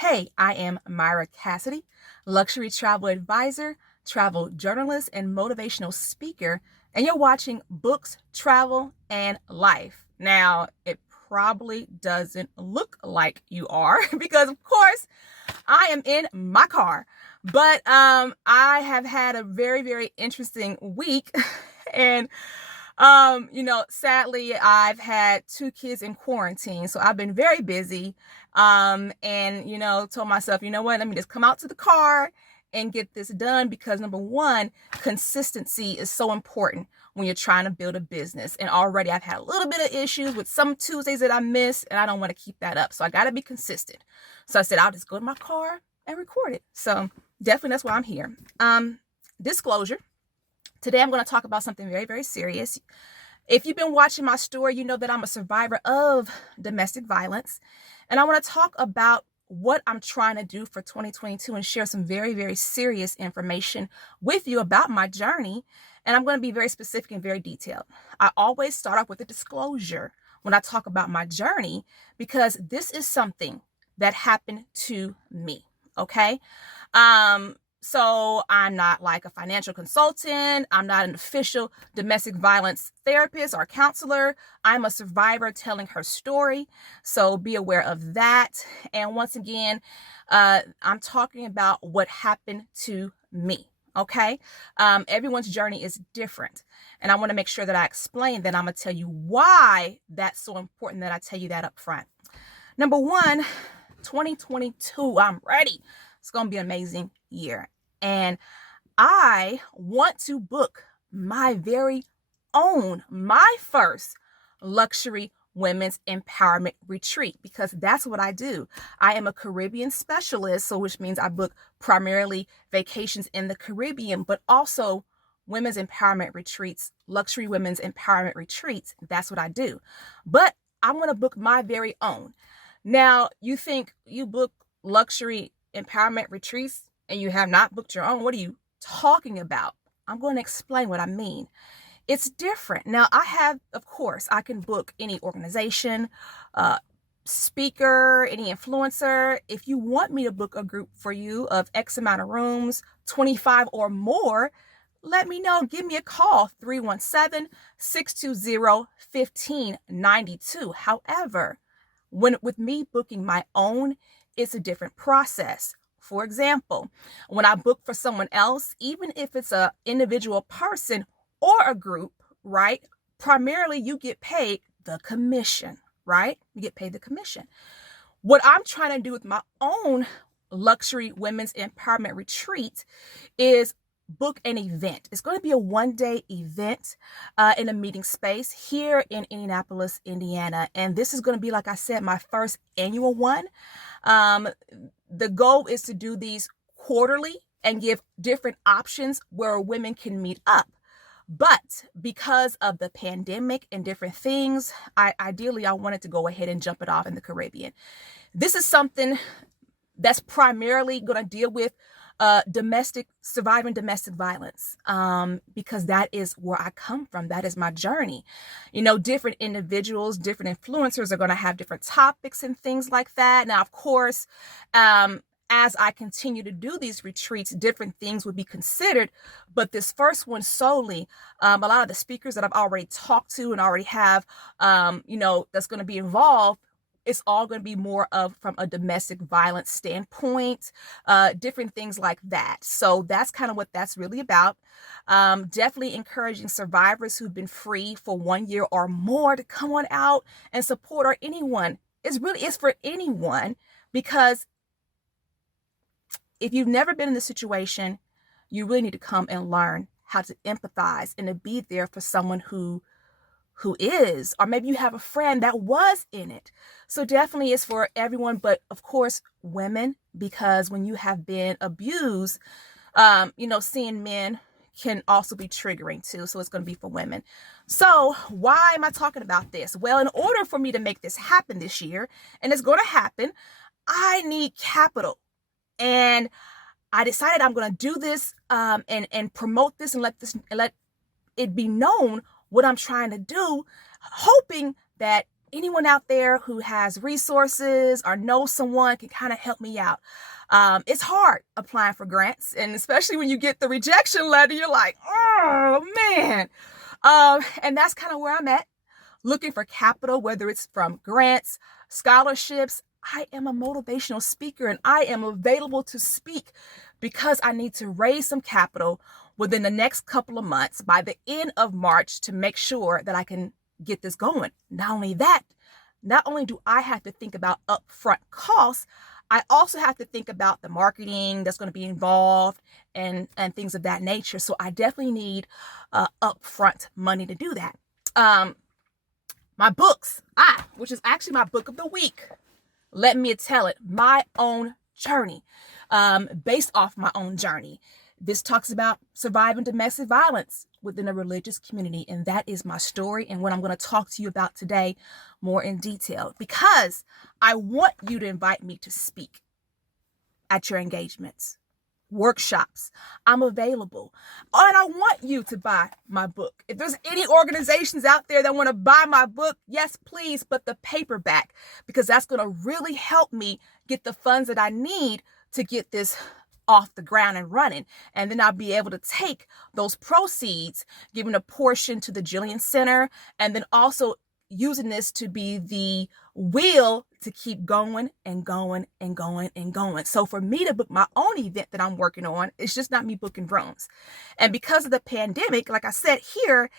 Hey, I am Mira Cassidy, luxury travel advisor, travel journalist, and motivational speaker, and you're watching Books, Travel, and Life. Now, it probably doesn't look like you are because, of course, I am in my car. But I have had a very, very interesting week. And sadly, I've had two kids in quarantine, so I've been very busy. Told myself, you know what, let me just come out to the car and get this done because number one, consistency is so important when you're trying to build a business. And already I've had a little bit of issues with some Tuesdays that I missed, and I don't want to keep that up. So I got to be consistent. So I said, I'll just go to my car and record it. So definitely that's why I'm here. Disclosure. Today, I'm going to talk about something very, very serious. If you've been watching my story, you know that I'm a survivor of domestic violence. And I want to talk about what I'm trying to do for 2022 and share some very, very serious information with you about my journey. And I'm going to be very specific and very detailed. I always start off with a disclosure when I talk about my journey because this is something that happened to me. Okay. So I'm not like a financial consultant. I'm not an official domestic violence therapist or counselor. I'm a survivor telling her story. So be aware of that. And once again, I'm talking about what happened to me. Okay. Everyone's journey is different. And I want to make sure that I explain that. I'm going to tell you why that's so important that I tell you that up front. Number one, 2022, I'm ready. It's going to be an amazing year. And I want to book my first luxury women's empowerment retreat because that's what I do. I am a Caribbean specialist, so which means I book primarily vacations in the Caribbean, but also women's empowerment retreats, luxury women's empowerment retreats. That's what I do. But I'm going to book my very own. Now, you think you book luxury empowerment retreats and you have not booked your own? What are you talking about? I'm going to explain what I mean. It's different. Now, I can book any organization, speaker, any influencer. If you want me to book a group for you of X amount of rooms, 25 or more, let me know. Give me a call, 317-620-1592. However, with me booking my own, it's a different process. For example, when I book for someone else, even if it's an individual person or a group, right? Primarily, you get paid the commission, right? You get paid the commission. What I'm trying to do with my own luxury women's empowerment retreat is book an event. It's going to be a one-day event in a meeting space here in Indianapolis, Indiana. And this is going to be, like I said, my first annual one. The goal is to do these quarterly and give different options where women can meet up. But because of the pandemic and different things, I wanted to go ahead and jump it off in the Caribbean. This is something that's primarily going to deal with surviving domestic violence, because that is where I come from. That is my journey. Different individuals, different influencers are going to have different topics and things like that. Now, of course, as I continue to do these retreats, different things would be considered. But this first one solely, a lot of the speakers that I've already talked to and already have, that's going to be involved, it's all going to be more of from a domestic violence standpoint, different things like that. So that's kind of what that's really about. Definitely encouraging survivors who've been free for 1 year or more to come on out and support, or anyone. It's for anyone, because if you've never been in this situation, you really need to come and learn how to empathize and to be there for someone who is, or maybe you have a friend that was in it. So definitely it's for everyone, but of course, women, because when you have been abused, seeing men can also be triggering too. So it's going to be for women. So why am I talking about this? Well, in order for me to make this happen this year, and it's going to happen, I need capital. And I decided I'm going to do this and promote this and let it be known what I'm trying to do, hoping that anyone out there who has resources or knows someone can kind of help me out. It's hard applying for grants, and especially when you get the rejection letter, you're like, oh man. And that's kind of where I'm at, looking for capital, whether it's from grants, scholarships. I am a motivational speaker and I am available to speak because I need to raise some capital within the next couple of months by the end of March to make sure that I can get this going. Not only that, not only do I have to think about upfront costs, I also have to think about the marketing that's going to be involved and things of that nature. So I definitely need upfront money to do that. My books, which is actually my book of the week, Let Me Tell It, my own journey, based off my own journey. This talks about surviving domestic violence within a religious community, and that is my story and what I'm going to talk to you about today more in detail, because I want you to invite me to speak at your engagements, workshops. I'm available, and I want you to buy my book. If there's any organizations out there that want to buy my book, yes, please, but the paperback, because that's going to really help me get the funds that I need to get this off the ground and running. And then I'll be able to take those proceeds, giving a portion to the Jillian Center, and then also using this to be the will to keep going and going and going and going. So for me to book my own event that I'm working on, it's just not me booking rooms. And because of the pandemic, like I said here,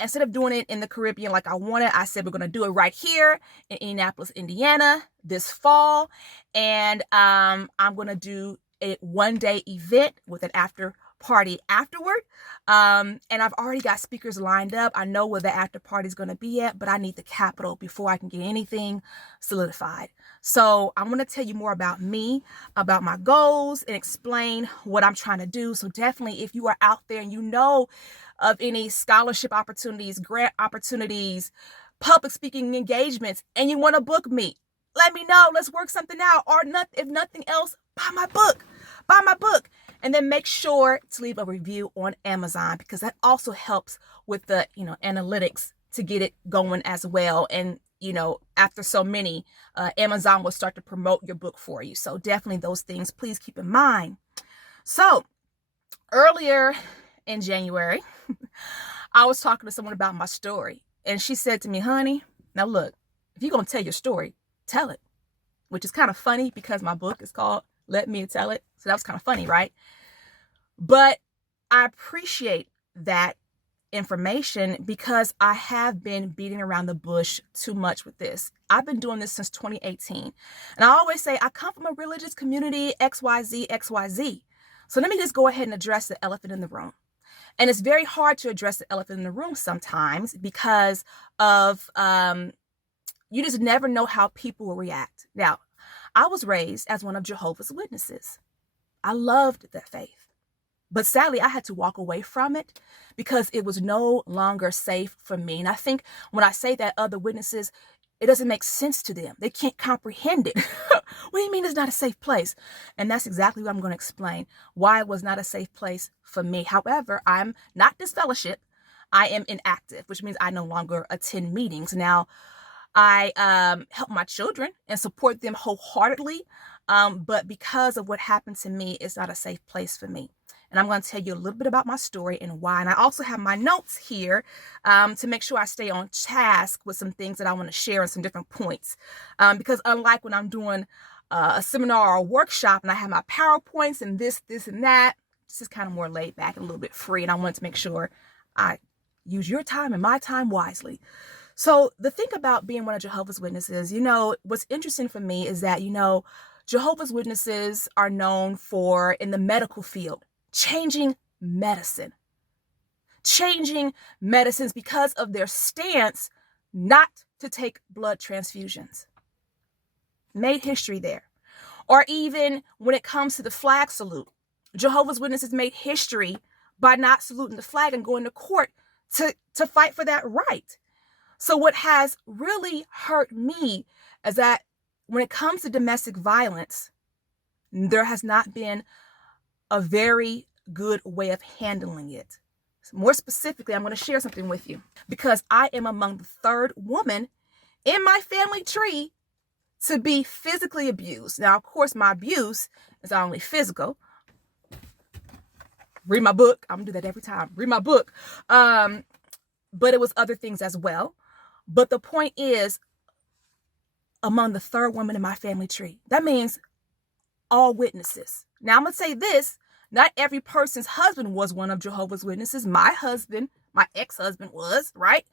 instead of doing it in the Caribbean like I wanted, I said we're going to do it right here in Indianapolis, Indiana this fall. And I'm going to do a one-day event with an after party afterward. And I've already got speakers lined up. I know where the after party is going to be at, but I need the capital before I can get anything solidified. So I'm going to tell you more about me, about my goals, and explain what I'm trying to do. So definitely, if you are out there and you know of any scholarship opportunities, grant opportunities, public speaking engagements, and you want to book me, let me know. Let's work something out. Or if nothing else, buy my book. Buy my book. And then make sure to leave a review on Amazon, because that also helps with the, analytics to get it going as well. And, after so many, Amazon will start to promote your book for you. So definitely those things, please keep in mind. So earlier in January, I was talking to someone about my story, and she said to me, honey, now look, if you're going to tell your story, tell it, which is kind of funny because my book is called Let Me Tell It. So that was kind of funny, right? But I appreciate that information because I have been beating around the bush too much with this. I've been doing this since 2018. And I always say I come from a religious community, XYZ, XYZ. So let me just go ahead and address the elephant in the room. And it's very hard to address the elephant in the room sometimes because of, you just never know how people will react. Now, I was raised as one of Jehovah's Witnesses. I loved that faith. But sadly, I had to walk away from it because it was no longer safe for me. And I think when I say that other witnesses, it doesn't make sense to them. They can't comprehend it. What do you mean it's not a safe place? And that's exactly what I'm going to explain, why it was not a safe place for me. However, I'm not disfellowship. I am inactive, which means I no longer attend meetings. Now, I help my children and support them wholeheartedly. But because of what happened to me, it's not a safe place for me. And I'm going to tell you a little bit about my story and why. And I also have my notes here to make sure I stay on task with some things that I want to share and some different points. Because unlike when I'm doing a seminar or a workshop and I have my PowerPoints and this and that, this is kind of more laid back and a little bit free. And I wanted to make sure I use your time and my time wisely. So the thing about being one of Jehovah's Witnesses, what's interesting for me is that, Jehovah's Witnesses are known for, in the medical field, changing medicines because of their stance not to take blood transfusions. Made history there. Or even when it comes to the flag salute, Jehovah's Witnesses made history by not saluting the flag and going to court to fight for that right. So what has really hurt me is that when it comes to domestic violence, there has not been a very good way of handling it. More specifically, I'm going to share something with you because I am among the third woman in my family tree to be physically abused. Now, of course, my abuse is not only physical. Read my book. I'm going to do that every time. Read my book. But it was other things as well. But the point is, among the third woman in my family tree, that means all witnesses. Now, I'm going to say this. Not every person's husband was one of Jehovah's Witnesses. My husband, my ex-husband was, right?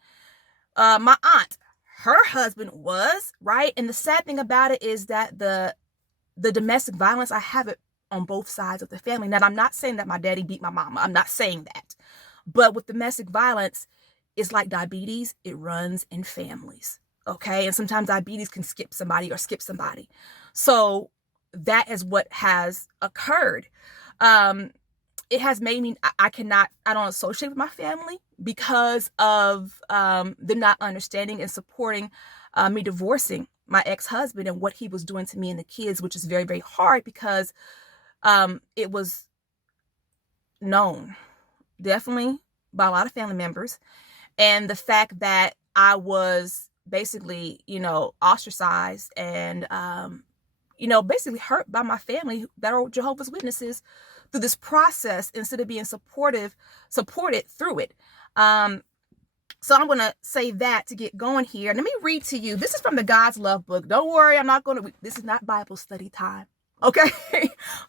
My aunt, her husband was, right? And the sad thing about it is that the domestic violence, I have it on both sides of the family. Now, I'm not saying that my daddy beat my mama. I'm not saying that. But with domestic violence, it's like diabetes. It runs in families, okay? And sometimes diabetes can skip somebody. So that is what has occurred. It has made me, I don't associate with my family because of them not understanding and supporting me divorcing my ex-husband and what he was doing to me and the kids, which is very, very hard because it was known, definitely, by a lot of family members. And the fact that I was basically, ostracized and, basically hurt by my family that are Jehovah's Witnesses through this process instead of being supported through it. So I'm going to say that to get going here. Let me read to you. This is from the God's Love book. Don't worry, this is not Bible study time. Okay.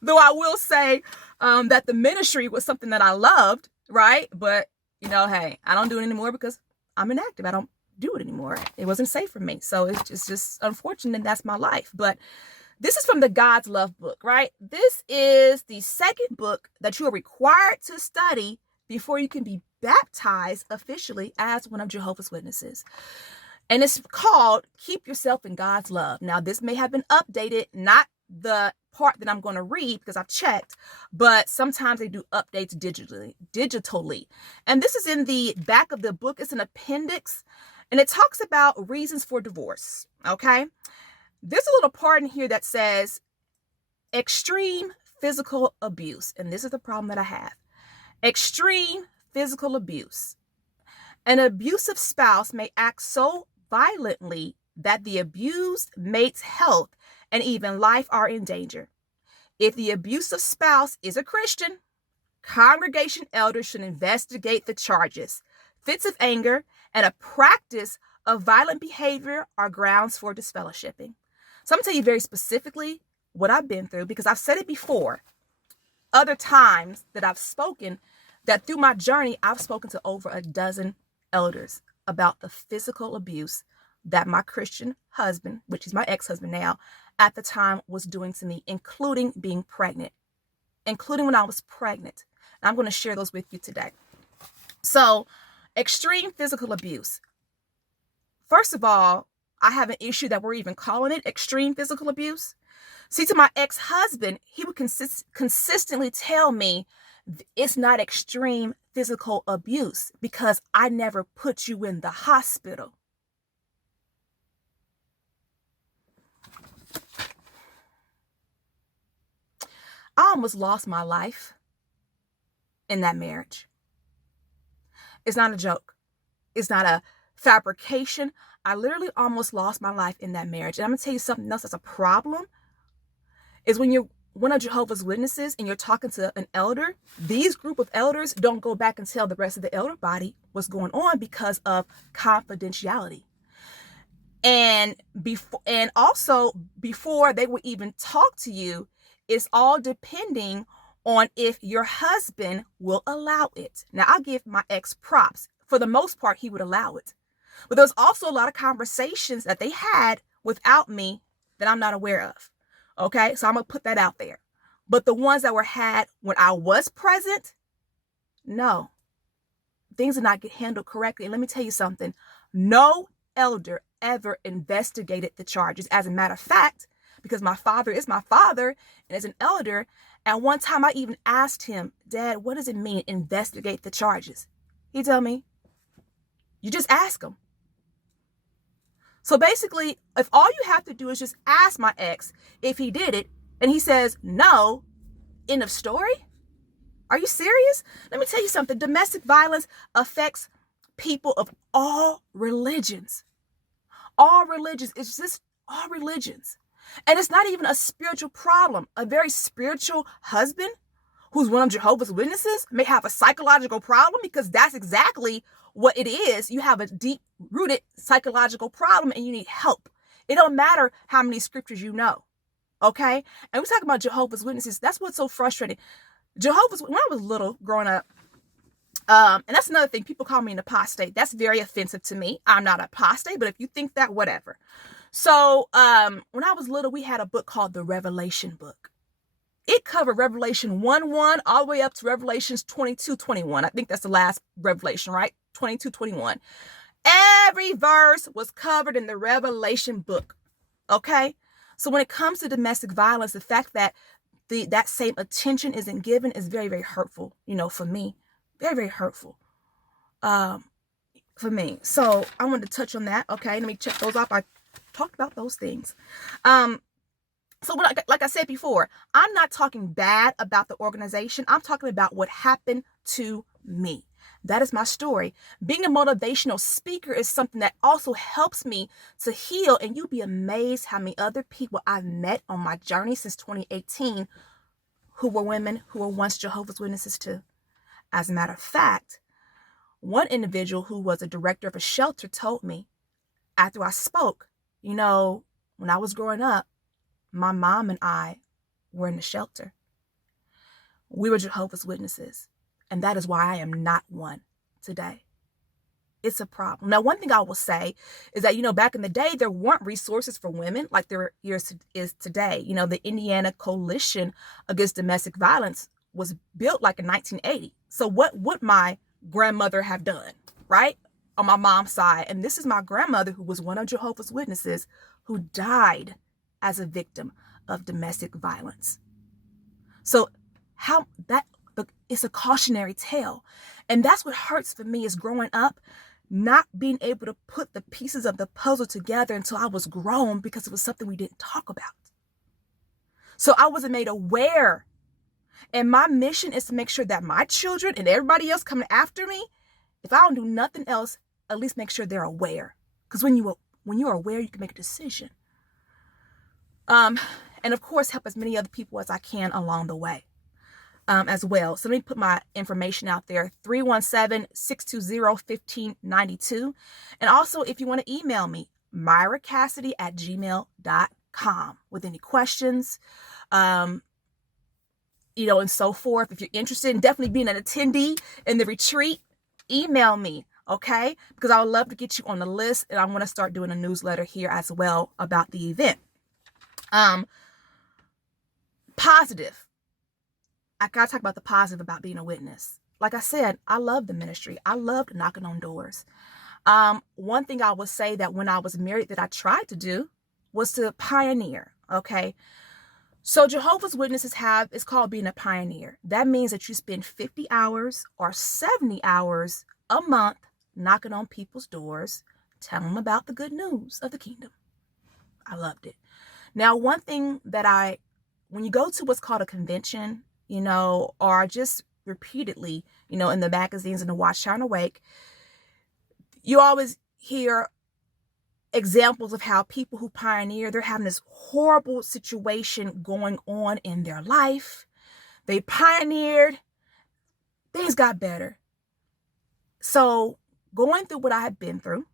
Though I will say that the ministry was something that I loved, right? But, hey, I don't do it anymore because I'm inactive. I don't do it anymore. It wasn't safe for me. So it's just unfortunate. That's my life. But this is from the God's Love book, right? This is the second book that you are required to study before you can be baptized officially as one of Jehovah's Witnesses. And it's called Keep Yourself in God's Love. Now, this may have been updated, not the part that I'm going to read because I've checked, but sometimes they do updates digitally. And this is in the back of the book. It's an appendix, and it talks about reasons for divorce, okay? There's a little part in here that says extreme physical abuse. And this is the problem that I have. Extreme physical abuse. An abusive spouse may act so violently that the abused mate's health and even life are in danger. If the abusive spouse is a Christian, congregation elders should investigate the charges. Fits of anger and a practice of violent behavior are grounds for disfellowshipping. So I'm going to tell you very specifically what I've been through because I've said it before. Other times that I've spoken, that through my journey, I've spoken to over a dozen elders about the physical abuse that my Christian husband, which is my ex-husband now, at the time was doing to me, including being pregnant, including when I was pregnant. And I'm going to share those with you today. So, extreme physical abuse. First of all, I have an issue that we're even calling it extreme physical abuse. See, to my ex-husband, he would consistently tell me it's not extreme physical abuse because I never put you in the hospital. I almost lost my life in that marriage. It's not a joke. It's not a fabrication. I literally almost lost my life in that marriage. And I'm going to tell you something else that's a problem is when you're one of Jehovah's Witnesses and you're talking to an elder, these group of elders don't go back and tell the rest of the elder body what's going on because of confidentiality. And also before they would even talk to you, it's all depending on if your husband will allow it. Now, I'll give my ex props. For the most part, he would allow it. But there's also a lot of conversations that they had without me that I'm not aware of. Okay, so I'm going to put that out there. But the ones that were had when I was present, no. Things did not get handled correctly. And let me tell you something. No elder ever investigated the charges. As a matter of fact, because my father is my father and is an elder, and one time I even asked him, Dad, what does it mean, investigate the charges? He told me, you just ask him. So basically, if all you have to do is just ask my ex if he did it, and he says no, end of story. Are you serious? Let me tell you something. Domestic violence affects people of all religions. All religions. It's just all religions. And it's not even a spiritual problem. A very spiritual husband who's one of Jehovah's Witnesses may have a psychological problem, because that's exactly what it is. You have a deep-rooted psychological problem and you need help. It don't matter how many scriptures you know, okay? And we're talking about Jehovah's Witnesses. That's what's so frustrating. When I was little, growing up, and that's another thing, people call me an apostate. That's very offensive to me. I'm not an apostate, but if you think that, whatever. So when I was little, we had a book called the Revelation book. It covered Revelation 1:1 all the way up to Revelations 22:21. I think that's the last Revelation, right? 22:21. Every verse was covered in the Revelation book. Okay? So when it comes to domestic violence, the fact that that same attention isn't given is very, very hurtful, for me. Very, very hurtful for me. So I wanted to touch on that. Okay, let me check those off. I talked about those things. So like I said before, I'm not talking bad about the organization. I'm talking about what happened to me. That is my story. Being a motivational speaker is something that also helps me to heal. And you'd be amazed how many other people I've met on my journey since 2018 who were women who were once Jehovah's Witnesses too. As a matter of fact, one individual who was a director of a shelter told me after I spoke, when I was growing up, my mom and I were in the shelter. We were Jehovah's Witnesses. And that is why I am not one today. It's a problem. Now, one thing I will say is that, back in the day, there weren't resources for women like there is today. The Indiana Coalition Against Domestic Violence was built like in 1980. So what would my grandmother have done, right? On my mom's side. And this is my grandmother, who was one of Jehovah's Witnesses, who died as a victim of domestic violence. So it's a cautionary tale. And that's what hurts for me, is growing up, not being able to put the pieces of the puzzle together until I was grown, because it was something we didn't talk about. So I wasn't made aware. And my mission is to make sure that my children and everybody else coming after me, if I don't do nothing else, at least make sure they're aware. Because when you're aware, you can make a decision. And of course, help as many other people as I can along the way as well. So let me put my information out there, 317-620-1592. And also, if you want to email me, miracassidy@gmail.com with any questions, and so forth. If you're interested in definitely being an attendee in the retreat, email me, okay? Because I would love to get you on the list, and I want to start doing a newsletter here as well about the event. Positive. I gotta talk about the positive about being a witness. Like I said, I love the ministry. I loved knocking on doors. One thing I would say that when I was married that I tried to do was to pioneer, okay? So Jehovah's Witnesses it's called being a pioneer. That means that you spend 50 hours or 70 hours a month knocking on people's doors, telling them about the good news of the kingdom. I loved it. Now, one thing that when you go to what's called a convention, or just repeatedly, in the magazines and the Watchtower and Awake, you always hear examples of how people who pioneer, they're having this horrible situation going on in their life. They pioneered, things got better. So going through what I had been through,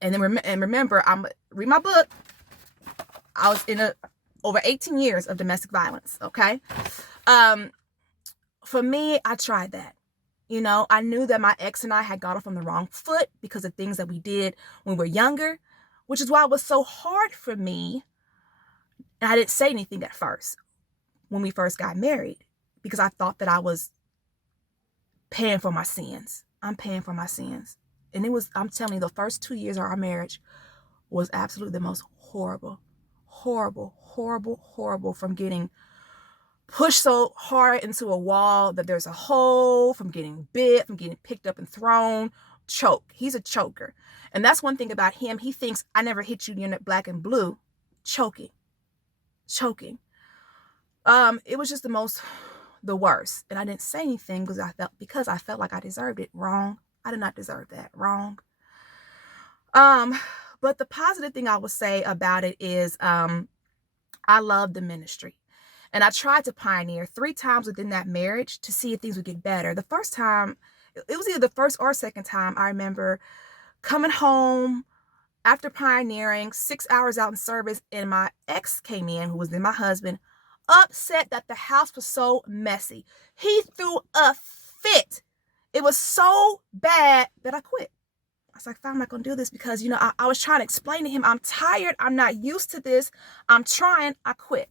and then remember, read my book. I was in over 18 years of domestic violence, okay? For me, I tried that. I knew that my ex and I had got off on the wrong foot because of things that we did when we were younger, which is why it was so hard for me. And I didn't say anything at first when we first got married, because I thought that I was paying for my sins. I'm paying for my sins. And I'm telling you, the first 2 years of our marriage was absolutely the most horrible, from getting pushed so hard into a wall that there's a hole, from getting bit, from getting picked up and thrown, choke. He's a choker. And that's one thing about him. He thinks, I never hit you, you're not black and blue. Choking. It was just the the worst. And I didn't say anything because I felt like I deserved it. Wrong. I did not deserve that. Wrong. But the positive thing I would say about it is I love the ministry. And I tried to pioneer 3 times within that marriage to see if things would get better. The first time, it was either the first or second time, I remember coming home after pioneering 6 hours out in service, and my ex came in, who was then my husband, upset that the house was so messy. He threw a fit. It was so bad that I quit. I was like, I'm not going to do this because, I was trying to explain to him, I'm tired. I'm not used to this. I'm trying. I quit.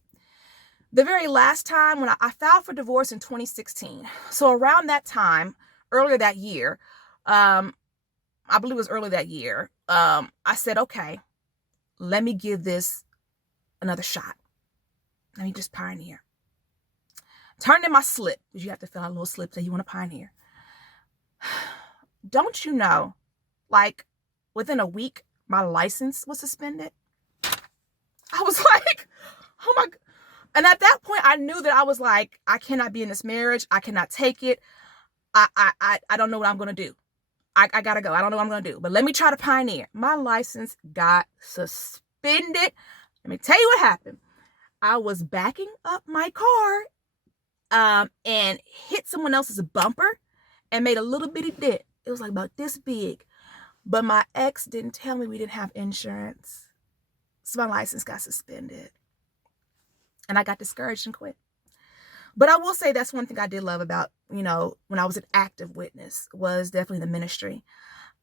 The very last time when I filed for divorce in 2016. So around that time, earlier that year, I believe it was early that year, I said, okay, let me give this another shot. Let me just pioneer. Turned in my slip, because you have to fill out a little slip that you want to pioneer. Don't you know, like within a week, my license was suspended? I was like, oh my God. And at that point, I knew that I was like, I cannot be in this marriage. I cannot take it. I don't know what I'm going to do. I got to go. I don't know what I'm going to do. But let me try to pioneer. My license got suspended. Let me tell you what happened. I was backing up my car and hit someone else's bumper and made a little bitty dent. It was like about this big. But my ex didn't tell me we didn't have insurance. So my license got suspended. And I got discouraged and quit. But I will say that's one thing I did love about, when I was an active witness, was definitely the ministry.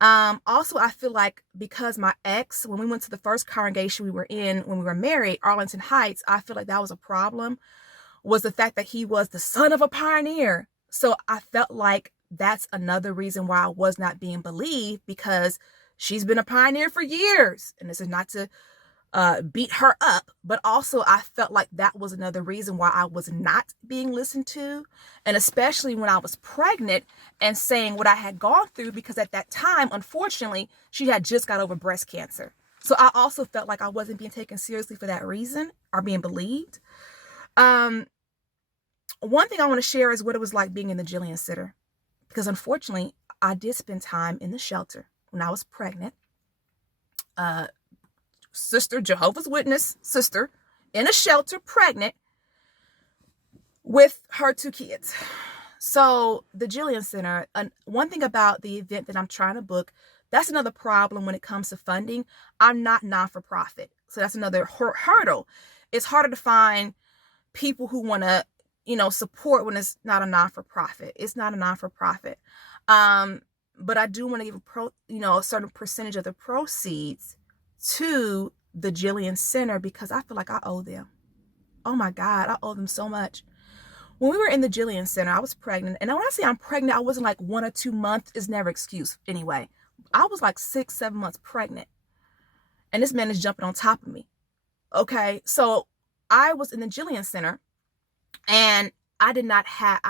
Also, I feel like because my ex, when we went to the first congregation we were in when we were married, Arlington Heights, I feel like that was a problem, was the fact that he was the son of a pioneer. So I felt like that's another reason why I was not being believed, because she's been a pioneer for years. And this is not to beat her up, but also I felt like that was another reason why I was not being listened to. And especially when I was pregnant and saying what I had gone through, because at that time, unfortunately, she had just got over breast cancer. So I also felt like I wasn't being taken seriously for that reason, or being believed. One thing I want to share is what it was like being in the Jillian Center, because unfortunately I did spend time in the shelter when I was pregnant. Sister, Jehovah's Witness sister, in a shelter, pregnant, with her 2 kids. So the Jillian Center, one thing about the event that I'm trying to book, that's another problem when it comes to funding. I'm not non-for-profit. So that's another hurdle. It's harder to find people who want to, support when it's not a non-for-profit. It's not a non-for-profit. But I do want to give a certain percentage of the proceeds to the Jillian Center, because I feel like I owe them. Oh my God, I owe them so much. When we were in the Jillian Center, I was pregnant. And when I say I'm pregnant, I wasn't like 1 or 2 months. It's never excuse anyway. I was like 6, 7 months pregnant. And this man is jumping on top of me. Okay, so I was in the Jillian Center, and I did not have,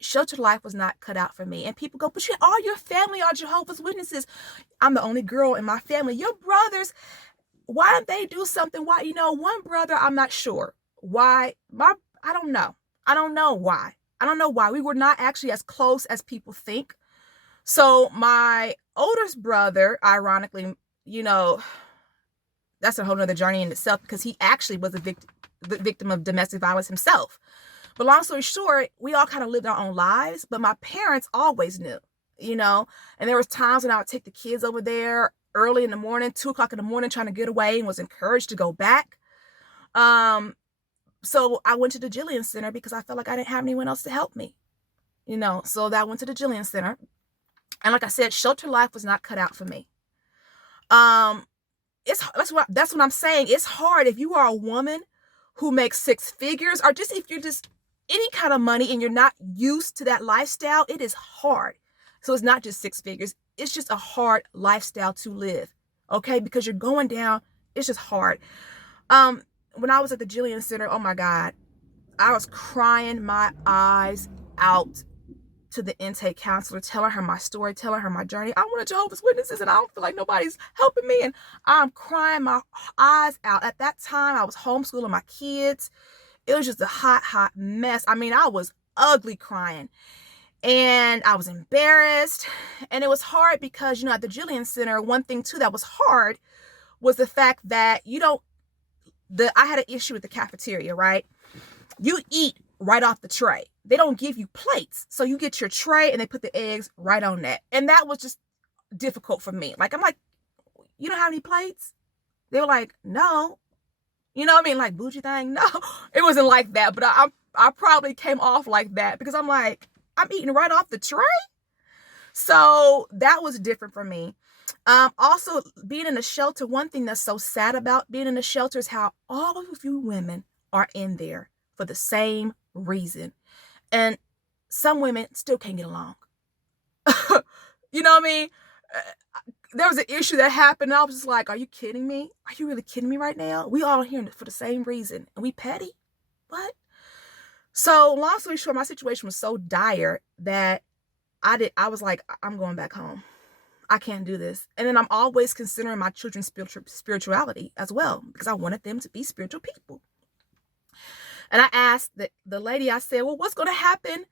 sheltered life was not cut out for me. And people go, but all your family are Jehovah's Witnesses. I'm the only girl in my family. Your brothers, why don't they do something? Why, one brother, I'm not sure why. I don't know. I don't know why. I don't know why. We were not actually as close as people think. So my oldest brother, ironically, that's a whole nother journey in itself, because he actually was a victim of domestic violence himself. But long story short, we all kind of lived our own lives, but my parents always knew, and there was times when I would take the kids over there early in the morning, 2:00 in the morning, trying to get away, and was encouraged to go back. So I went to the Jillian Center because I felt like I didn't have anyone else to help me, so I went to the Jillian Center. And like I said, shelter life was not cut out for me. That's what I'm saying. It's hard if you are a woman who makes 6 figures, or just if you're just any kind of money and you're not used to that lifestyle. It is hard. So it's not just 6 figures. It's just a hard lifestyle to live. Okay. Because you're going down. It's just hard. When I was at the Jillian Center, oh my God, I was crying my eyes out to the intake counselor, telling her my story, telling her my journey. I'm one of Jehovah's Witnesses and I don't feel like nobody's helping me. And I'm crying my eyes out. At that time, I was homeschooling my kids. It was just a hot mess. I mean, I was ugly crying. And I was embarrassed. And it was hard because, at the Jillian Center, one thing too that was hard was the fact that I had an issue with the cafeteria, right? You eat right off the tray. They don't give you plates. So you get your tray and they put the eggs right on that. And that was just difficult for me. Like, I'm like, you don't have any plates? They were like, no. You know what I mean? Like, bougie thing? No, it wasn't like that. But I probably came off like that because I'm like, I'm eating right off the tray. So that was different for me. Also, being in a shelter, one thing that's so sad about being in a shelter is how all of you women are in there for the same reason. And some women still can't get along. You know what I mean? There was an issue that happened, and I was just like, are you kidding me? Are you really kidding me right now? We all here for the same reason, and we petty? What? So long story short, my situation was so dire that I was like, I'm going back home. I can't do this. And then I'm always considering my children's spirituality as well, because I wanted them to be spiritual people. And I asked the lady, I said, well, what's going to happen,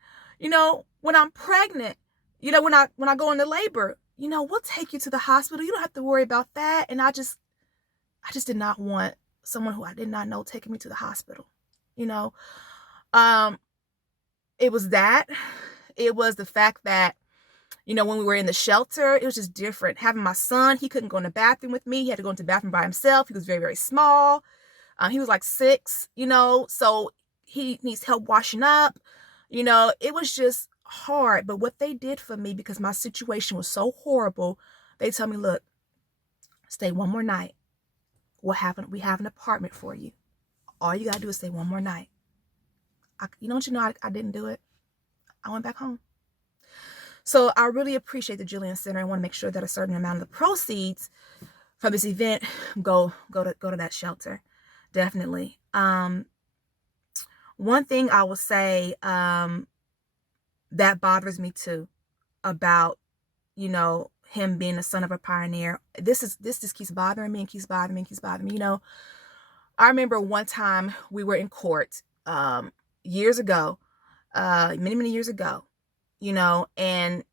when I'm pregnant, when I go into labor, we'll take you to the hospital. You don't have to worry about that. And I just did not want someone who I did not know taking me to the hospital. It was that. It was the fact that, when we were in the shelter, it was just different. Having my son, he couldn't go in the bathroom with me. He had to go into the bathroom by himself. He was very, very small. He was like 6, so he needs help washing up. It was just hard. But what they did for me, because my situation was so horrible, they tell me, look, stay one more night. We have an apartment for you. All you got to do is stay one more night. I didn't do it. I went back home. So I really appreciate the Jillian Center. I want to make sure that a certain amount of the proceeds from this event go to that shelter. Definitely. One thing I will say that bothers me too about, him being the son of a pioneer. This just keeps bothering me and keeps bothering me and keeps bothering me. I remember one time we were in court years ago, many years ago, and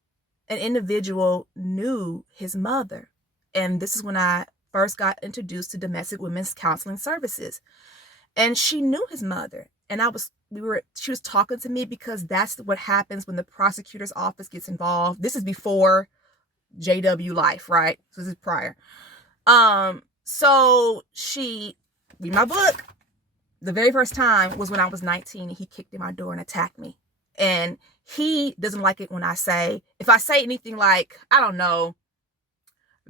an individual knew his mother. And this is when I first got introduced to domestic women's counseling services. And she knew his mother. And she was talking to me because that's what happens when the prosecutor's office gets involved. This is before JW life, right? So this is prior. So she read my book. The very first time was when I was 19 and he kicked in my door and attacked me. And he doesn't like it when if I say anything like, I don't know,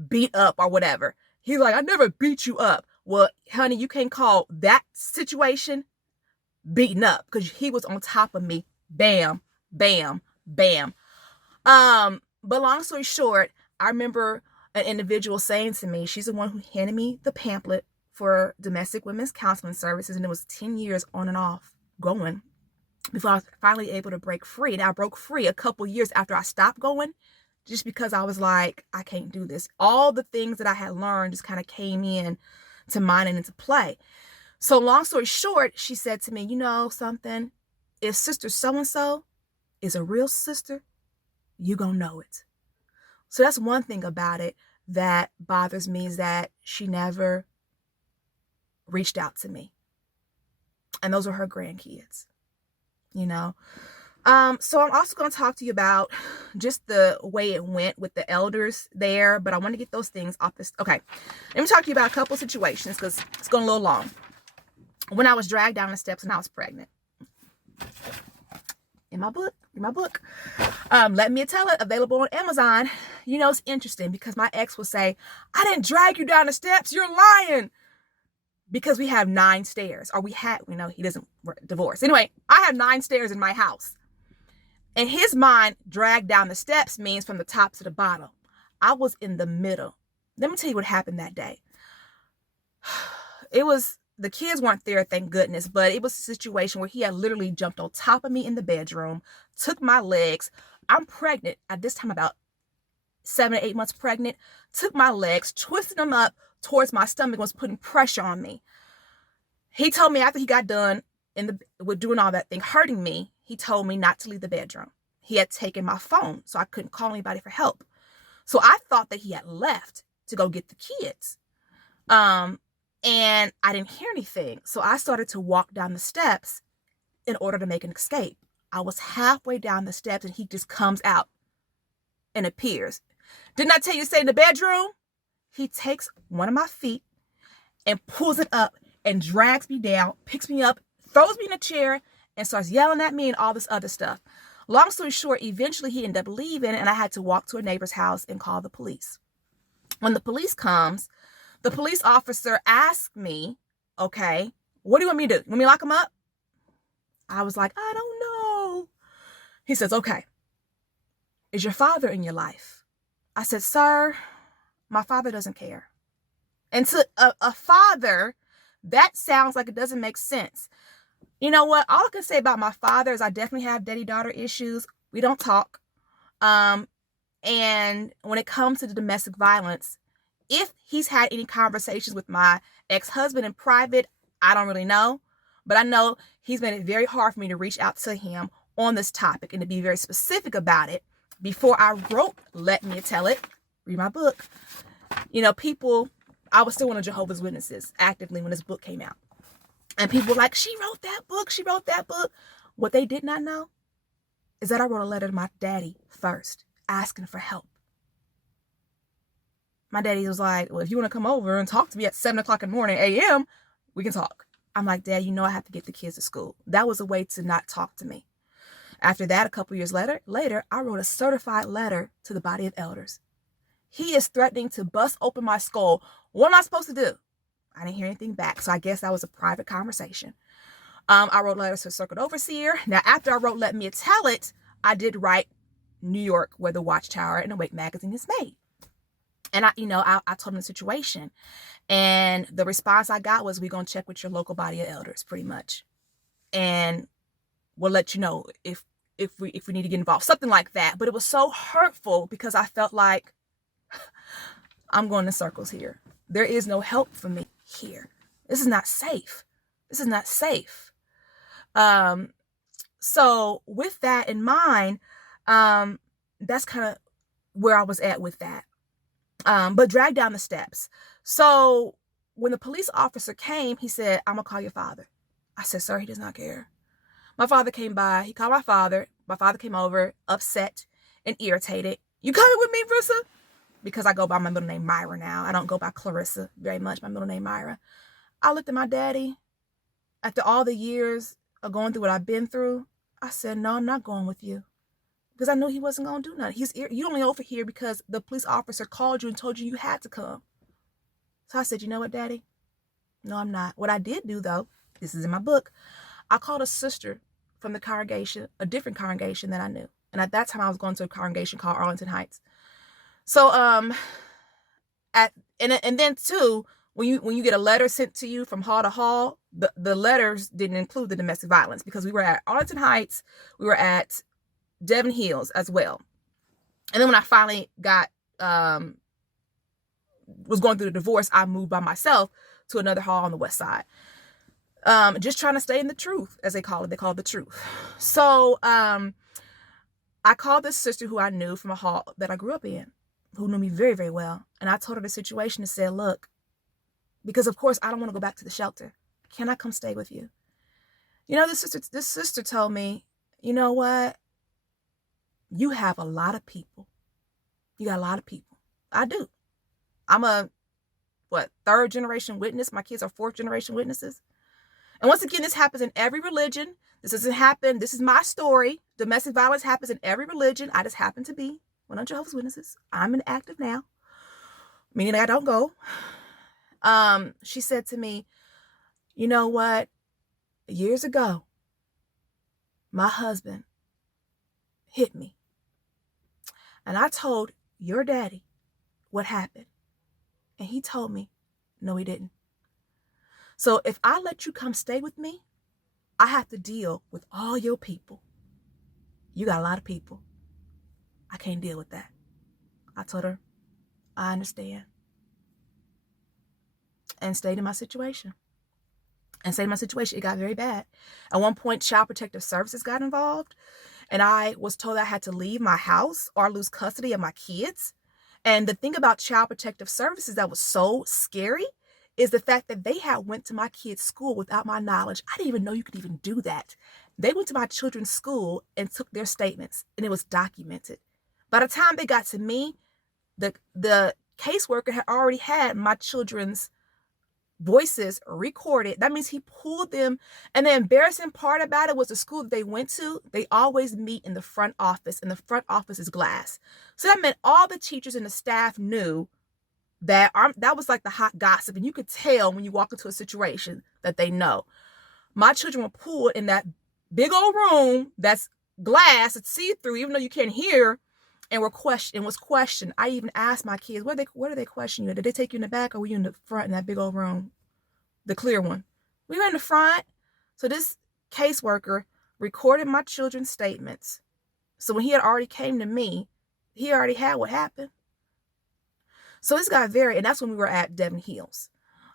beat up or whatever. He's like, I never beat you up. Well, honey, you can't call that situation beating up, because he was on top of me. Bam, bam, bam. But long story short, I remember an individual saying to me, she's the one who handed me the pamphlet for domestic women's counseling services, and it was 10 years on and off going before I was finally able to break free. And I broke free a couple years after I stopped going, just because I was like, I can't do this. All the things that I had learned just kind of came in to mind and into play. So long story short, she said to me, something, if sister so-and-so is a real sister, you gonna know it. So that's one thing about it that bothers me, is that she never reached out to me. And those are her grandkids, So I'm also going to talk to you about just the way it went with the elders there, but I want to get those things off this. Okay. Let me talk to you about a couple situations, because it's going a little long. When I was dragged down the steps and I was pregnant. In my book. Let Me Tell It, available on Amazon. It's interesting because my ex will say, I didn't drag you down the steps. You're lying. Because we have 9 stairs, or he doesn't divorce. Anyway, I have 9 stairs in my house. In his mind, drag down the steps means from the top to the bottom. I was in the middle. Let me tell you what happened that day. The kids weren't there, thank goodness, but it was a situation where he had literally jumped on top of me in the bedroom, took my legs. I'm pregnant at this time, about 7 or 8 months pregnant, took my legs, twisted them up towards my stomach, was putting pressure on me. He told me after he got done, with doing all that thing, hurting me, he told me not to leave the bedroom. He had taken my phone, so I couldn't call anybody for help. So I thought that he had left to go get the kids. And I didn't hear anything. So I started to walk down the steps in order to make an escape. I was halfway down the steps and he just comes out and appears. Didn't I tell you to stay in the bedroom? He takes one of my feet and pulls it up and drags me down, picks me up, throws me in a chair, and starts yelling at me and all this other stuff. Long story short, eventually he ended up leaving and I had to walk to a neighbor's house and call the police. When the police comes, the police officer asked me, okay, what do you want me to do? You want me to lock him up? I was like, I don't know. He says, okay, is your father in your life? I said, sir, my father doesn't care. And to a father, that sounds like it doesn't make sense. You know what? All I can say about my father is I definitely have daddy-daughter issues. We don't talk. And when it comes to the domestic violence, if he's had any conversations with my ex-husband in private, I don't really know. But I know he's made it very hard for me to reach out to him on this topic and to be very specific about it. Before I wrote Let Me Tell It, read my book, people, I was still one of Jehovah's Witnesses actively when this book came out. And people were like, she wrote that book. What they did not know is that I wrote a letter to my daddy first, asking for help. My daddy was like, well, if you want to come over and talk to me at 7 o'clock in the morning, a.m., we can talk. I'm like, Dad, I have to get the kids to school. That was a way to not talk to me. After that, a couple years later, I wrote a certified letter to the body of elders. He is threatening to bust open my skull. What am I supposed to do? I didn't hear anything back, so I guess that was a private conversation. I wrote letters to the circuit overseer. Now, after I wrote Let Me Tell It, I did write New York, where the Watchtower and Awake magazine is made. And I told him the situation. And the response I got was, we're going to check with your local body of elders, pretty much. And we'll let you know if we need to get involved, something like that. But it was so hurtful because I felt like I'm going in circles here. There is no help for me here. This is not safe. So with that in mind, that's kind of where I was at with that. But dragged down the steps. So when the police officer came, he said, I'm going to call your father. I said, sir, he does not care. My father came by. He called my father. My father came over, upset and irritated. You coming with me, Brusa? Because I go by my middle name, Myra, now. I don't go by Clarissa very much. My middle name, Myra. I looked at my daddy. After all the years of going through what I've been through, I said, no, I'm not going with you. Because I knew he wasn't going to do nothing. You only over here because the police officer called you and told you had to come. So I said, you know what, Daddy? No, I'm not. What I did do, though, this is in my book, I called a sister from the congregation, a different congregation that I knew. And at that time, I was going to a congregation called Arlington Heights. So, and then too, when you get a letter sent to you from hall to hall, the letters didn't include the domestic violence because we were at Arlington Heights, we were at Devon Hills as well. And then when I finally was going through the divorce, I moved by myself to another hall on the west side. Just trying to stay in the truth, as they call it. They call it the truth. So I called this sister who I knew from a hall that I grew up in, who knew me very, very well. And I told her the situation and said, look, because of course I don't want to go back to the shelter. Can I come stay with you? This sister told me, you know what? You have a lot of people. You got a lot of people. I do. I'm a, third generation witness. My kids are fourth generation witnesses. And once again, this happens in every religion. This doesn't happen. This is my story. Domestic violence happens in every religion. I just happen to be one of Jehovah's Witnesses. I'm inactive now, meaning I don't go. She said to me, you know what? Years ago, my husband hit me. And I told your daddy what happened. And he told me, no, he didn't. So if I let you come stay with me, I have to deal with all your people. You got a lot of people. I can't deal with that. I told her, I understand. And stayed in my situation. And same my situation, it got very bad. At one point, Child Protective Services got involved, and I was told I had to leave my house or lose custody of my kids. And the thing about Child Protective Services that was so scary is the fact that they had went to my kids' school without my knowledge. I didn't even know you could even do that. They went to my children's school and took their statements, and it was documented. By the time they got to me, the caseworker had already had my children's voices recorded. That means he pulled them. And the embarrassing part about it was the school that they went to, they always meet in the front office, and the front office is glass. So that meant all the teachers and the staff knew that that was like the hot gossip. And you could tell when you walk into a situation that they know. My children were pulled in that big old room that's glass, it's see-through, even though you can't hear, and was questioned. I even asked my kids, where did they question you? Did they take you in the back, or were you in the front in that big old room, the clear one? We were in the front. So this caseworker recorded my children's statements. So when he had already came to me, he already had what happened. So this got and that's when we were at Devon Hills.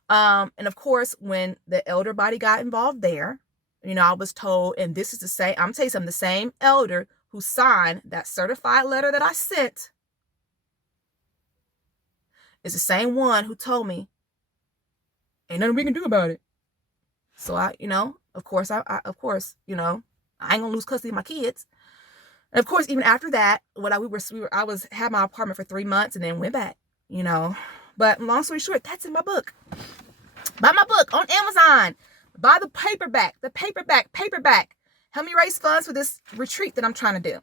And of course, when the elder body got involved there, I was told, and this is the same, I'm telling you something, the same elder who signed that certified letter that I sent is the same one who told me, ain't nothing we can do about it. So I ain't gonna lose custody of my kids. And of course, even after that, I had my apartment for 3 months and then went back, But long story short, that's in my book. Buy my book on Amazon. Buy the paperback. Help me raise funds for this retreat that I'm trying to do.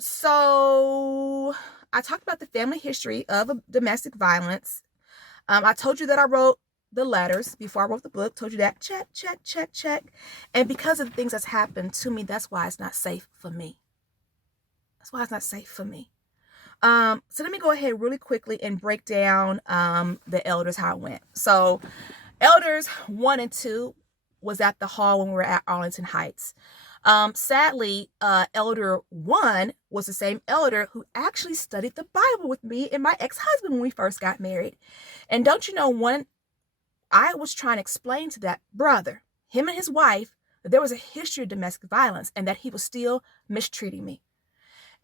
So I talked about the family history of domestic violence. I told you that I wrote the letters before I wrote the book. Told you that. Check. And because of the things that's happened to me, that's why it's not safe for me. So let me go ahead really quickly and break down the elders, how it went. So elders 1 and 2 was at the hall when we were at Arlington Heights. Sadly, elder 1 was the same elder who actually studied the Bible with me and my ex-husband when we first got married. And don't you know, when I was trying to explain to that brother, him and his wife, that there was a history of domestic violence and that he was still mistreating me.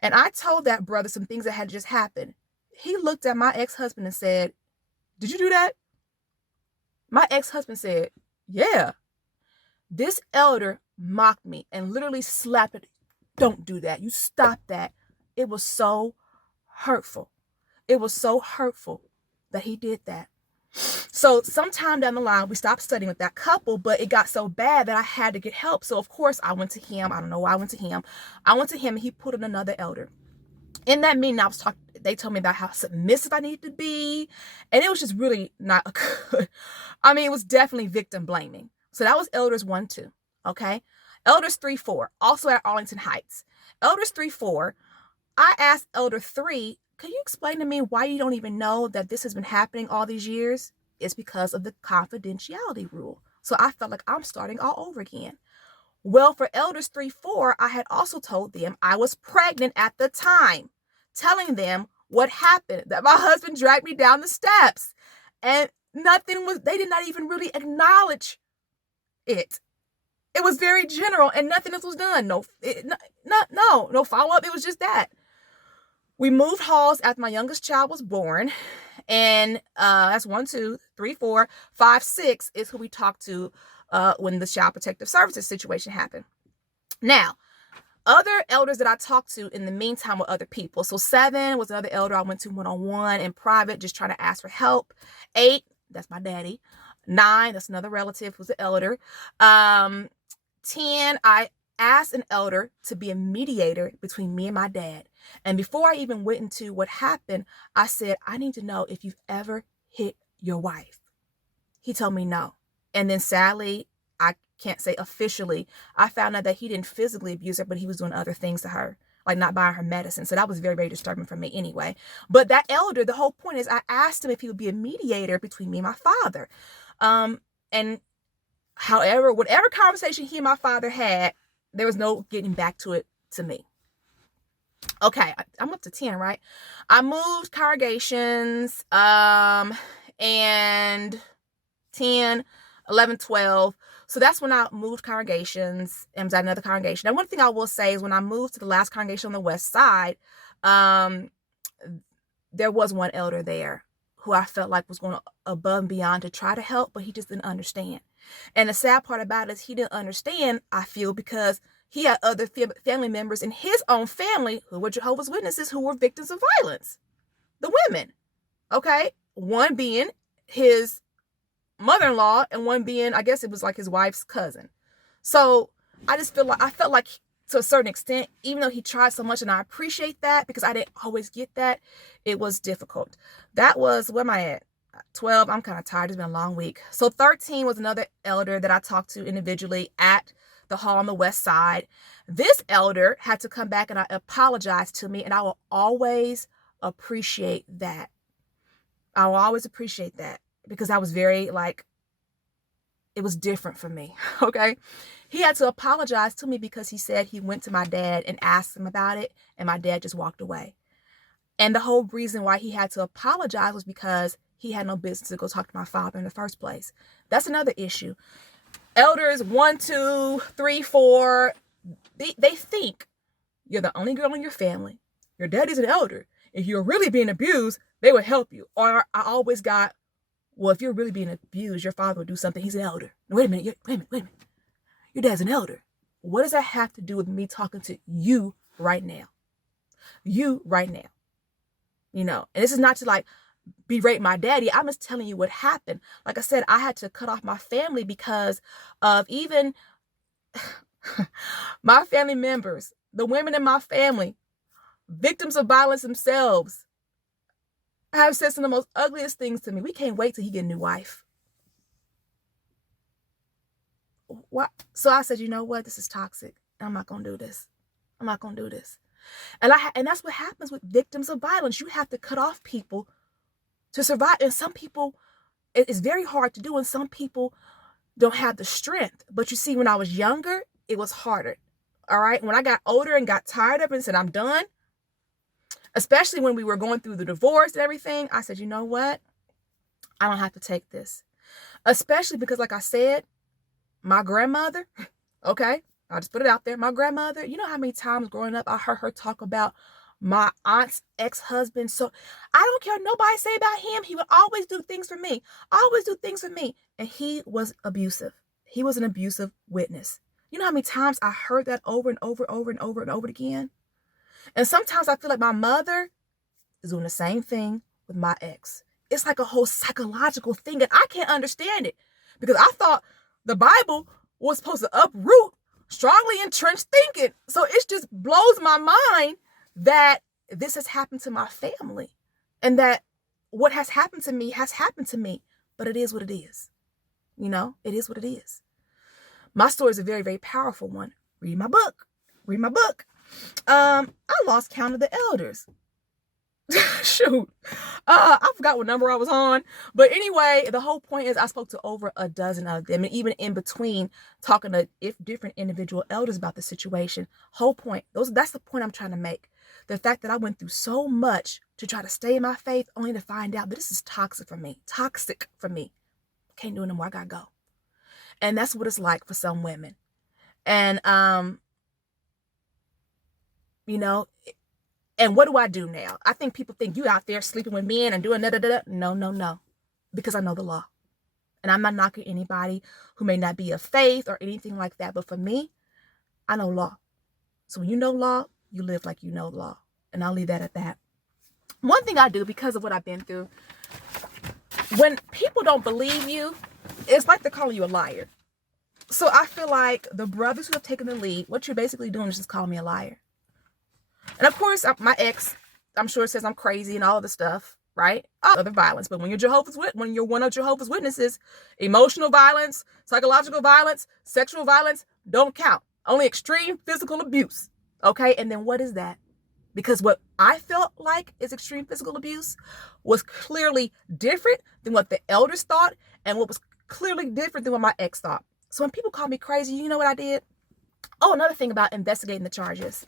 And I told that brother some things that had just happened. He looked at my ex-husband and said, "Did you do that?" My ex-husband said, "Yeah." This elder mocked me and literally slapped it. "Don't do that. You stop that." It was so hurtful. It was so hurtful that he did that. So sometime down the line, we stopped studying with that couple, but it got so bad that I had to get help. So of course I went to him. I don't know why I went to him. And he put in another elder. In that meeting, they told me about how submissive I needed to be. And it was just really not good. It was definitely victim blaming. So that was elders 1, 2. Okay. Elders 3, 4, also at Arlington Heights. Elders 3, 4, I asked elder 3, "Can you explain to me why you don't even know that this has been happening all these years?" It's because of the confidentiality rule. So I felt like I'm starting all over again. Well, for elders 3, 4, I had also told them I was pregnant at the time, telling them what happened, that my husband dragged me down the steps, and they did not even really acknowledge it. It was very general and nothing else was done. No follow-up. It was just that. We moved halls after my youngest child was born. And that's 1, 2, 3, 4, 5, 6 is who we talked to when the Child Protective Services situation happened. Now, other elders that I talked to in the meantime were other people. So 7 was another elder I went to one-on-one in private, just trying to ask for help. 8, that's my daddy. 9, that's another relative who's an elder. 10, I asked an elder to be a mediator between me and my dad. And before I even went into what happened, I said, "I need to know if you've ever hit your wife." He told me no. And then sadly, I can't say officially, I found out that he didn't physically abuse her, but he was doing other things to her, like not buying her medicine. So that was very, very disturbing for me anyway. But that elder, the whole point is I asked him if he would be a mediator between me and my father. And however, whatever conversation he and my father had, there was no getting back to it to me. Okay, I'm up to 10, right? I moved congregations, and 10, 11, 12. So that's when I moved congregations and was at another congregation. And one thing I will say is when I moved to the last congregation on the west side, there was one elder there who I felt like was going above and beyond to try to help, but he just didn't understand. And the sad part about it is he didn't understand, I feel, because he had other family members in his own family who were Jehovah's Witnesses who were victims of violence. The women, okay? One being his mother-in-law and one being, I guess it was like his wife's cousin. So I felt like to a certain extent, even though he tried so much, and I appreciate that because I didn't always get that, it was difficult. That was, where am I at? 12, I'm kind of tired. It's been a long week. So 13 was another elder that I talked to individually at the hall on the west side. This elder had to come back and apologize to me, and I will always appreciate that. I will always appreciate that because I was very, it was different for me, okay? He had to apologize to me because he said he went to my dad and asked him about it, and my dad just walked away. And the whole reason why he had to apologize was because he had no business to go talk to my father in the first place. That's another issue. Elders 1, 2, 3, 4, they think you're the only girl in your family. Your daddy's an elder. If you're really being abused, they would help you. Or I always got, well, if you're really being abused, your father would do something. He's an elder. Wait a minute. Your dad's an elder. What does that have to do with me talking to you right now? You right now. You know, and this is not to berate my daddy. I'm just telling you what happened. Like I said, I had to cut off my family because of even my family members, the women in my family, victims of violence themselves, have said some of the most ugliest things to me. We can't wait till he get a new wife. What? So I said, you know what? This is toxic. I'm not going to do this. I'm not going to do this. And that's what happens with victims of violence. You have to cut off people to survive. And some people, it's very hard to do. And some people don't have the strength. But you see, when I was younger, it was harder. All right. When I got older and got tired of it and said, I'm done, especially when we were going through the divorce and everything, I said, you know what? I don't have to take this. Especially because, like I said, my grandmother, okay, I'll just put it out there. My grandmother, you know how many times growing up I heard her talk about my aunt's ex-husband. So I don't care what nobody say about him. He would always do things for me. Always do things for me. And he was abusive. He was an abusive witness. You know how many times I heard that over and over again? And sometimes I feel like my mother is doing the same thing with my ex. It's like a whole psychological thing, and I can't understand it because I thought the Bible was supposed to uproot strongly entrenched thinking. So it just blows my mind that this has happened to my family and that what has happened to me has happened to me. But it is what it is. You know, it is what it is. My story is a very, very powerful one. Read my book. I lost count of the elders. Shoot. I forgot what number I was on. But anyway, the whole point is I spoke to over a dozen of them. And even in between talking to different individual elders about the situation. Whole point. That's the point I'm trying to make. The fact that I went through so much to try to stay in my faith only to find out that this is toxic for me. Can't do it anymore. I gotta go. And that's what it's like for some women. And, you know, and what do I do now? I think people think you out there sleeping with men and doing da-da-da-da. No. Because I know the law. And I'm not knocking anybody who may not be of faith or anything like that. But for me, I know law. So when you know law, you live like you know law. And I'll leave that at that. One thing I do because of what I've been through, when people don't believe you, it's like they're calling you a liar. So I feel like the brothers who have taken the lead, what you're basically doing is just calling me a liar. And of course, my ex, I'm sure says I'm crazy and all of the stuff, right? Other violence. But when you're one of Jehovah's Witnesses, emotional violence, psychological violence, sexual violence don't count. Only extreme physical abuse. Okay. And then what is that? Because what I felt like is extreme physical abuse was clearly different than what the elders thought and what was clearly different than what my ex thought. So when people call me crazy, you know what I did? Oh, another thing about investigating the charges.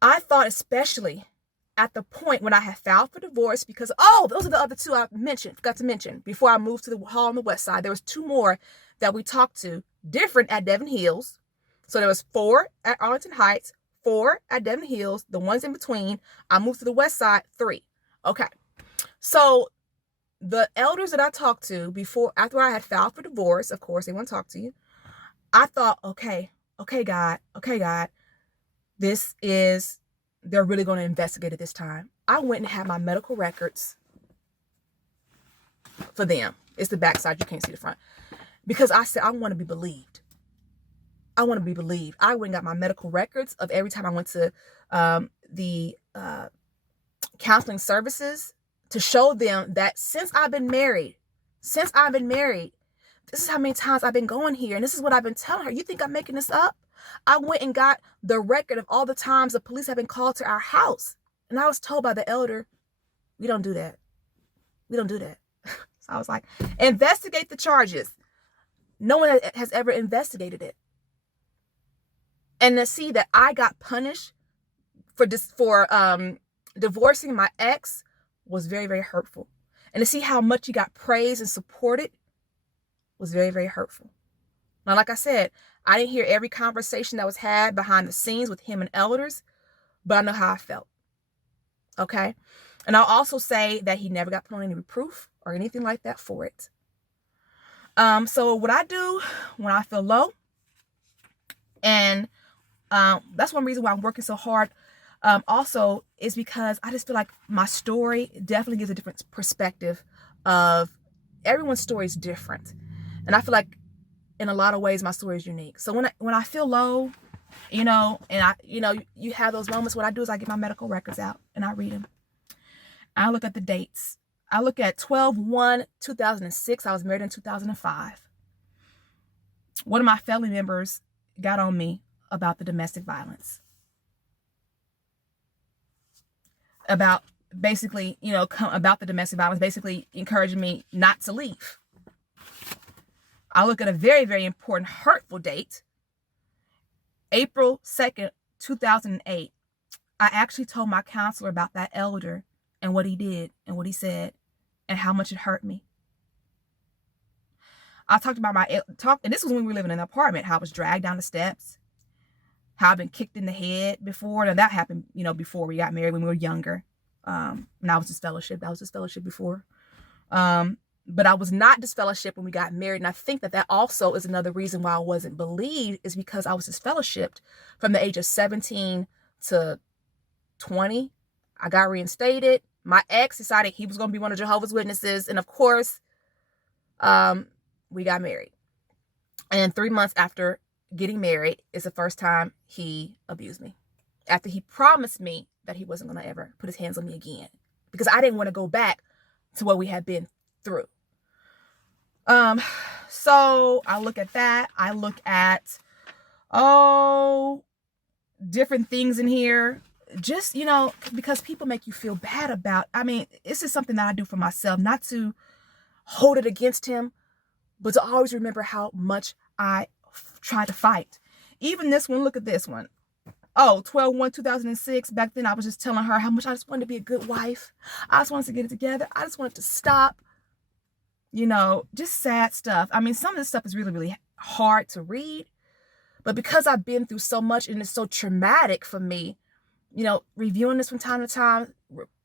I thought, especially at the point when I had filed for divorce, because, those are the other two I forgot to mention, before I moved to the hall on the west side. There was two more that we talked to, different at Devon Hills. So there was 4 at Arlington Heights, 4 at Devon Hills, the ones in between. I moved to the west side, 3. Okay. So the elders that I talked to after I had filed for divorce, of course, they want to talk to you. I thought, okay, God, they're really going to investigate it this time. I went and had my medical records for them. It's the backside. You can't see the front. Because I said, I want to be believed. I went and got my medical records of every time I went to the counseling services to show them that since I've been married, this is how many times I've been going here. And this is what I've been telling her. You think I'm making this up? I went and got the record of all the times the police have been called to our house. And I was told by the elder, we don't do that. So I was like, investigate the charges. No one has ever investigated it. And to see that I got punished for divorcing my ex was very, very hurtful. And to see how much he got praised and supported was very, very hurtful. Now, like I said, I didn't hear every conversation that was had behind the scenes with him and elders, but I know how I felt. Okay? And I'll also say that he never got put on any reproof or anything like that for it. So what I do when I feel low, and that's one reason why I'm working so hard, also is because I just feel like my story definitely gives a different perspective of everyone's story is different. And I feel like in a lot of ways, my story is unique. So when I feel low, and you have those moments, what I do is I get my medical records out and I read them. I look at the dates. I look at 12/1/2006. I was married in 2005. One of my family members got on me about the domestic violence. About basically, about the domestic violence, basically encouraging me not to leave. I look at a very, very important, hurtful date, April 2nd, 2008. I actually told my counselor about that elder and what he did and what he said and how much it hurt me. I talked about and this was when we were living in an apartment, how I was dragged down the steps, how I've been kicked in the head before. Now that happened, before we got married when we were younger. And I was disfellowshipped. I was disfellowshipped before. But I was not disfellowshipped when we got married. And I think that also is another reason why I wasn't believed, is because I was disfellowshipped from the age of 17 to 20. I got reinstated. My ex decided he was going to be one of Jehovah's Witnesses. And of course, we got married. And 3 months after getting married is the first time he abused me. After he promised me that he wasn't going to ever put his hands on me again. Because I didn't want to go back to what we had been through. So I look at that. I look at, different things in here. Just, because people make you feel bad about, this is something that I do for myself, not to hold it against him, but to always remember how much I try to fight. Even this one, look at this one. 12/1/2006. Back then I was just telling her how much I just wanted to be a good wife. I just wanted to get it together. I just wanted to stop. Just sad stuff. Some of this stuff is really, really hard to read. But because I've been through so much and it's so traumatic for me, reviewing this from time to time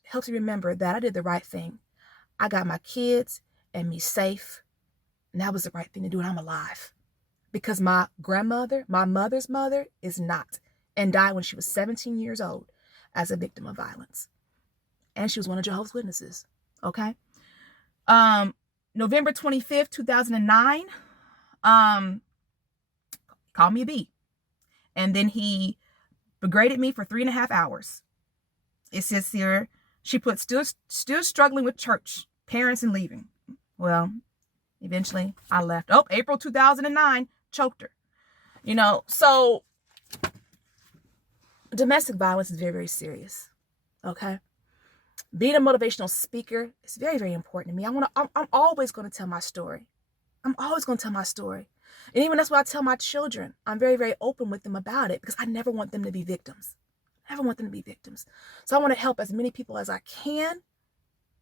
helps me remember that I did the right thing. I got my kids and me safe. And that was the right thing to do. And I'm alive. Because my grandmother, my mother's mother, is not. And died when she was 17 years old as a victim of violence. And she was one of Jehovah's Witnesses. Okay? November 25th, 2009, called me a B. And then he berated me for 3.5 hours. It says here, she put still struggling with church, parents, and leaving. Well, eventually I left. April 2009, choked her. So domestic violence is very, very serious. Okay? Being a motivational speaker is very, very important to me. I'm always going to tell my story. I'm always going to tell my story. And even that's what I tell my children. I'm very, very open with them about it because I never want them to be victims. never want them to be victims. So I want to help as many people as I can.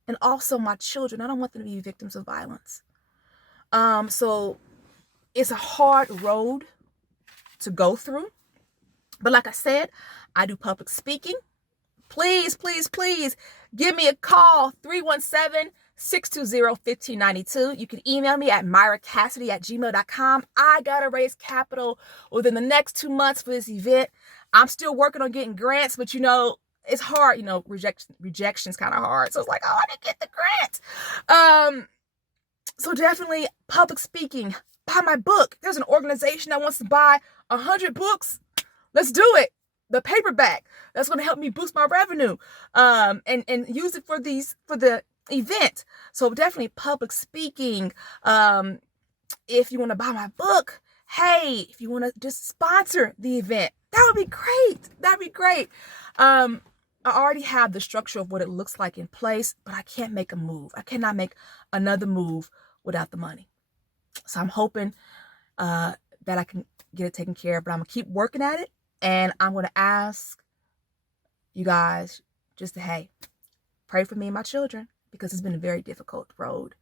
And also my children. I don't want them to be victims of violence. So it's a hard road to go through. But like I said, I do public speaking. Please, please, please give me a call, 317-620-1592. You can email me at miracassidy@gmail.com. I got to raise capital within the next 2 months for this event. I'm still working on getting grants, but it's hard. Rejection's kind of hard. So it's like, I want to get the grant. So definitely public speaking. Buy my book. There's an organization that wants to buy 100 books. Let's do it. The paperback. That's going to help me boost my revenue. And use it for the event. So definitely public speaking. If you want to buy my book, hey, if you want to just sponsor the event, that would be great. That'd be great. I already have the structure of what it looks like in place, but I can't make a move. I cannot make another move without the money. So I'm hoping that I can get it taken care of, but I'm going to keep working at it. And I'm going to ask you guys just to, hey, pray for me and my children, because it's been a very difficult road.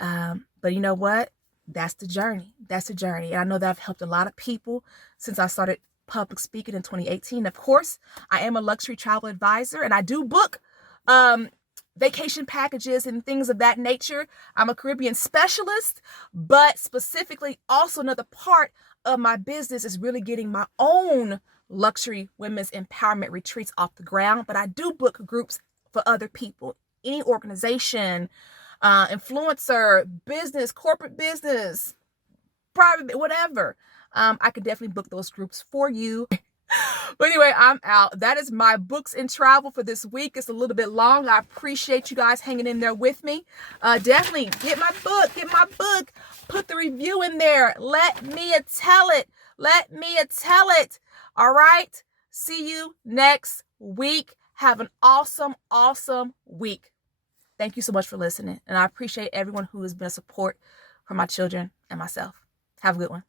But you know what? That's the journey. That's the journey. And I know that I've helped a lot of people since I started public speaking in 2018. Of course, I am a luxury travel advisor, and I do book vacation packages and things of that nature. I'm a Caribbean specialist, but specifically also another part of my business is really getting my own luxury women's empowerment retreats off the ground. But I do book groups for other people, any organization, influencer, business, corporate business, private, whatever. I could definitely book those groups for you. But anyway, I'm out. That is my books and travel for this week. It's a little bit long. I appreciate you guys hanging in there with me. Definitely get my book. Put the review in there. Let me tell it. All right. See you next week. Have an awesome, awesome week. Thank you so much for listening. And I appreciate everyone who has been a support for my children and myself. Have a good one.